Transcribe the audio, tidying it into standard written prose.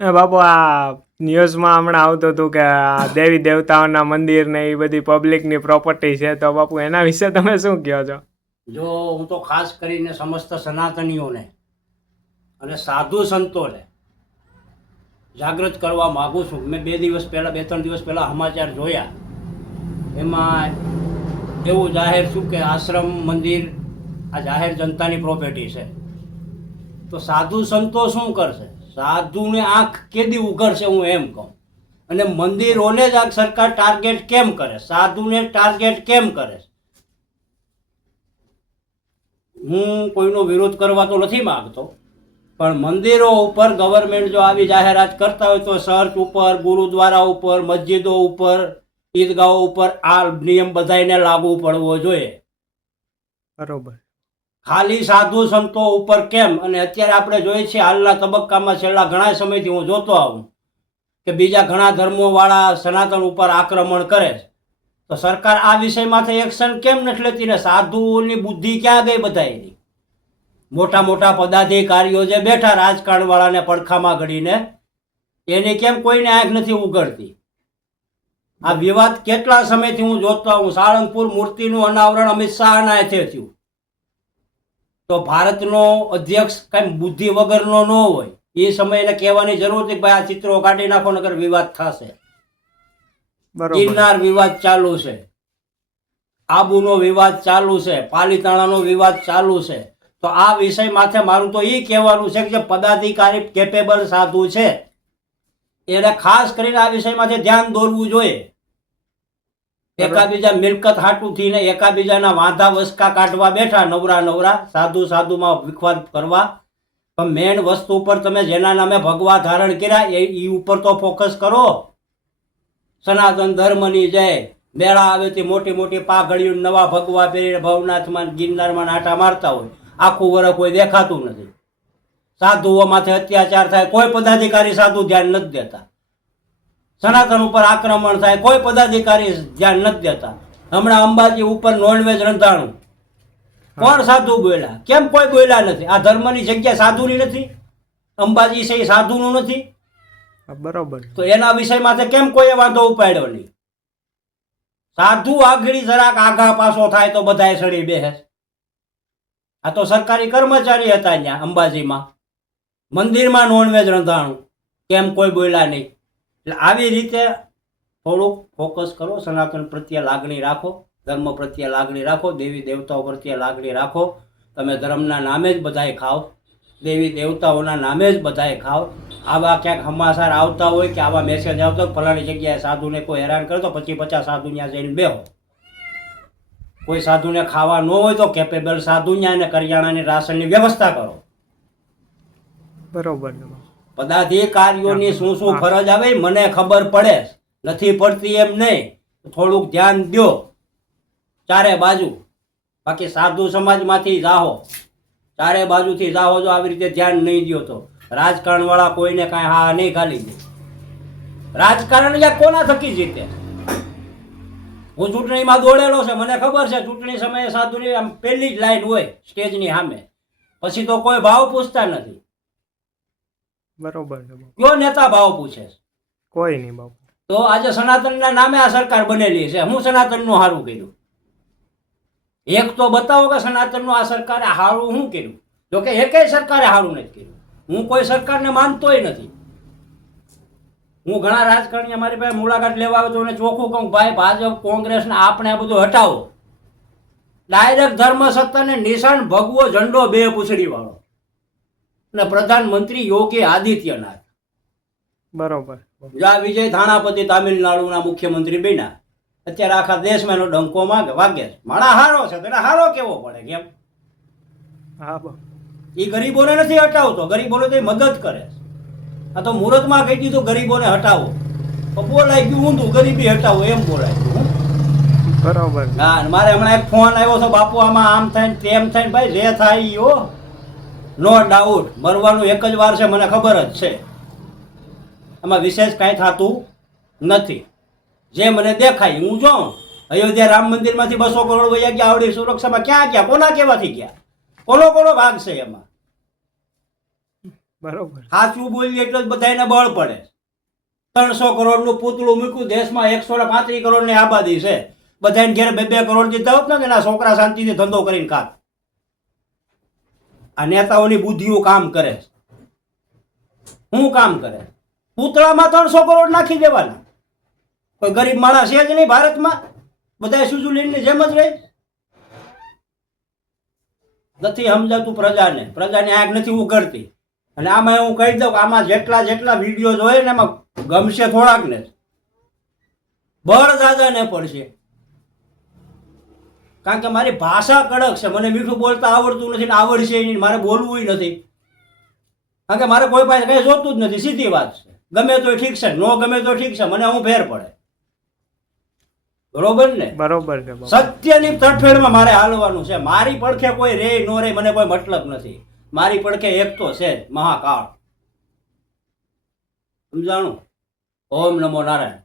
બાપુ આ ન્યૂઝમાં હમણાં આવતું હતું કે આ દેવી દેવતાઓના મંદિર ને એ બધી પબ્લિકની પ્રોપર્ટી છે, તો બાપુ એના વિશે તમે શું કહો છો? જો હું તો ખાસ કરીને સમસ્ત સનાતનીઓને અને સાધુ સંતોને જાગૃત કરવા માગું છું. મેં 2-3 દિવસ પહેલાં સમાચાર જોયા, એમાં એવું જાહેર છું કે આશ્રમ મંદિર આ જાહેર જનતાની પ્રોપર્ટી છે, તો સાધુ સંતો શું કરશે? સાધુને આંખ કેદી ઉઘડશે હું એમ કહું. અને મંદિરોને જ આ સરકાર ટાર્ગેટ કેમ કરે, સાધુને ટાર્ગેટ કેમ કરે? હું કોઈનો વિરોધ કરવા તો નથી માગતો, પણ મંદિરો ઉપર ગવર્મેન્ટ જો આવી જાહેરાત કરતા હોય તો ચર્ચ ઉપર, ગુરુદ્વારા ઉપર, મસ્જિદો ઉપર, ઈદગાહો ઉપર આ નિયમ બધાને લાગુ પડવો જોઈએ. બરોબર. ખાલી સાધુ સંતો ઉપર કેમ? અને અત્યારે આપણે જોઈએ છીએ હાલના તબક્કામાં છેલ્લા ઘણા સમયથી હું જોતો આવું કે બીજા ઘણા ધર્મોવાળા સનાતન ઉપર આક્રમણ કરે છે, તો સરકાર આ વિષયમાંથી એક્શન કેમ નથી લેતી? ને સાધુઓની બુદ્ધિ ક્યાં ગઈ બધાયની? મોટા મોટા પદાધિકારીઓ જે બેઠા રાજકારણવાળાને પડખામાં ઘડીને, એની કેમ કોઈને આંખ નથી ઉઘડતી? આ વિવાદ કેટલા સમયથી હું જોતો આવું. સાળંગપુર મૂર્તિનું અનાવરણ અમિત શાહના હાથે થયું, તો ભારતનો અધ્યક્ષ કઈ બુદ્ધિ વગરનો ન હોય, એ સમયે એને કહેવાની જરૂર હતી કે ભાઈ આ ચિત્રો કાઢી નાખો નકર વિવાદ થશે. ગિરનાર વિવાદ ચાલુ છે, આબુનો વિવાદ ચાલુ છે, પાલીતાણાનો વિવાદ ચાલુ છે. તો આ વિષય માથે મારું તો એ કહેવાનું છે કે જે પદાધિકારી કેપેબલ સાધુ છે એને ખાસ કરીને આ વિષયમાંથી ધ્યાન દોરવું જોઈએ. એકાબીજા મિલકત હાટુથી ને એકાબીજાના વાંધા વસકા કાઢવા બેઠા નવરા સાધુમાં વિખવાદ કરવા. પણ મેન વસ્તુ ઉપર તમે જેના નામે ભગવા ધારણ કર્યા એ ઉપર તો ફોકસ કરો. સનાતન ધર્મની જય. મેળા આવે તે મોટી મોટી પાઘડીઓ નવા ભગવા પહેરીને ભવનાથમાં ગિરનારમાં આટા મારતા હોય, આખું વર્ષ કોઈ દેખાતું નથી. સાધુઓ માથે અત્યાચાર થાય, કોઈ પદાધિકારી સાધુ ધ્યાન નથી દેતા. સનાતન ઉપર આક્રમણ થાય, કોઈ પદાધિકારી ધ્યાન નથી દેતા. હમણાં અંબાજી ઉપર નોનવેજ રંધાણું, કોણ સાધુ બોલ્યા? કેમ કોઈ બોલ્યા નથી? આ ધર્મની જગ્યા સાધુની નથી? અંબાજી છે એ સાધુનું નથી? બરોબર. તો એના વિષયમાં કેમ કોઈ વાંધો ઉપાડ્યો નહીં? સાધુ આગળ જરાક આઘા પાછો થાય તો બધાય સડી બેસે. આ તો સરકારી કર્મચારી હતા ત્યાં અંબાજીમાં, મંદિરમાં નોનવેજ રંધાણું, કેમ કોઈ બોલ્યા નહીં? એટલે આવી રીતે થોડુંક ફોકસ કરો. સનાતન પ્રત્યે લાગણી રાખો, ધર્મ પ્રત્યે લાગણી રાખો, દેવી દેવતાઓ પ્રત્યે લાગણી રાખો. તમે ધર્મના નામે જ બધાએ ખાઓ, દેવી દેવતાઓના નામે જ બધાએ ખાઓ. આવા ક્યાંક સમાચાર આવતા હોય કે આવા મેસેજ આવતો હોય ફલાણી જગ્યાએ સાધુને કોઈ હેરાન કરે તો 50 સાધુ ત્યાં જઈને બેહો. કોઈ સાધુને ખાવા ન હોય તો કેપેબલ સાધુ ત્યાં અને કરિયાણાની રાશનની વ્યવસ્થા કરો. બરોબર. પદાધિકારીઓની શું શું ફરજ આવે મને ખબર પડે, નથી પડતી એમ નહીં. થોડુંક ધ્યાન દો ચારે બાજુ. બાકી સાધુ સમાજમાંથી જાહો, ચારે બાજુથી જાહો. જો આવી રીતે ધ્યાન નહીં દો તો રાજકારણ વાળા કોઈને કાંઈ હા નહીં ખાલી દે. રાજકારણ યા કોના થકી જીતે? હું ચૂંટણીમાં દોડેલો છે, મને ખબર છે ચૂંટણી સમયે સાધુની આમ પહેલી જ લાઈન હોય સ્ટેજની સામે, પછી તો કોઈ ભાવ પૂછતા નથી. બરોબર. કયો નેતા ભાવ પૂછે? કોઈ નહીં બાપુ. તો આજે સનાતનના નામે આ સરકાર બનેલી છે. હું સનાતનનું સારું કર્યું? એક તો બતાવો કે સનાતનનું આ સરકારે સારું શું કર્યું? જોકે એકેય સરકારે સારું નથી કર્યું. હું કોઈ સરકારને માનતોય નથી. હું ઘણા રાજકારણી અમારી પાસે મુલાકાત લેવા આવે તો એને ચોખ્ખું કહું, ભાઈ ભાજપ કોંગ્રેસને આપણે આ બધું હટાવો. ડાયરેક્ટ ધર્મ સત્તાને નિશાન ભગવો ઝંડો 2 પૂંછડી વાળો અને પ્રધાનમંત્રી યોગી આદિત્યનાથ. બરોબર. જા વિજય થાણાપતિ તામિલનાડુના મુખ્યમંત્રી બન્યા, અત્યારે આખા દેશમાં એનો ડંકો વાગે. માણા હારો છે તો એને હારો કેવો પડે? કેમ? હા બાપુ. એ ગરીબોને નથી હટાવતો, ગરીબોને તો મદદ કરે. આ તો મુહૂર્તમાં કહી દીધું ગરીબોને હટાવો, તો બોલાય ગયું ઊંધું, ગરીબી હટાવો એમ બોલાય ગયું. બરોબર. હા, મારે હમણાં એક ફોન આવ્યો હતો, બાપુ આમાં આમ થાય ને તેમ થાય. ભાઈ જે થાય યો નો ડાઉટ, મરવાનું એક જ વાર છે, મને ખબર જ છે. એમાં વિશેષ કાંઈ થતું નથી. જે મને દેખાય હું જોઉં. અયોધ્યા રામ મંદિરમાંથી 200 કરોડ વયા ગયા, આવડી સુરક્ષામાં ક્યાં ગયા? કોના કેવાથી ગયા? કોનો ભાગ છે એમાં? બરોબર. સાચું બોલીએ એટલે જ બધાને બળ પડે. 300 કરોડનું પૂતળું મૂક્યું, દેશમાં 135 કરોડની આબાદી છે, બધાને ઘેર 2-2 કરોડ દીધા હોત ને એના છોકરા શાંતિથી ધંધો કરીને ખાત. આ નેતાઓની બુદ્ધિઓ કામ કરે છે. શું કામ કરે? પૂતળામાં 300 કરોડ નાખી દેવાના. કોઈ ગરીબ માણસ છે જ નહીં ભારતમાં, બધા સુઝુલીનની જેમ જ રહે. નથી સમજાતું પ્રજાને, પ્રજાની આંખ નથી ઉઘડતી. અને આમાં હું કહી દઉં કે આમાં જેટલા વિડીયો જોઈએ ને એમાં ગમશે થોડાક ને, બળ દાદાને પડશે. કારણ કે મારી ભાષા કડક છે, મને મીઠું બોલતા આવડતું નથી ને આવડશે નહીં, મારે બોલવું નથી. કારણ કે મારે કોઈ પાસે કઈ જોતું જ નથી, સીધી વાત છે. ગમે તો ઠીક છે, નો ગમે તો ઠીક છે, મને હું ફેર પડે. બરોબર ને? બરોબર છે બાપુ. સત્યની તરફેણમાં મારે હાલવાનું છે. મારી પડખે કોઈ રે નો રે મને કોઈ મતલબ નથી. મારી પડખે એક તો છે જ, મહાકાળ. સમજાણું? ઓમ નમો નારાયણ.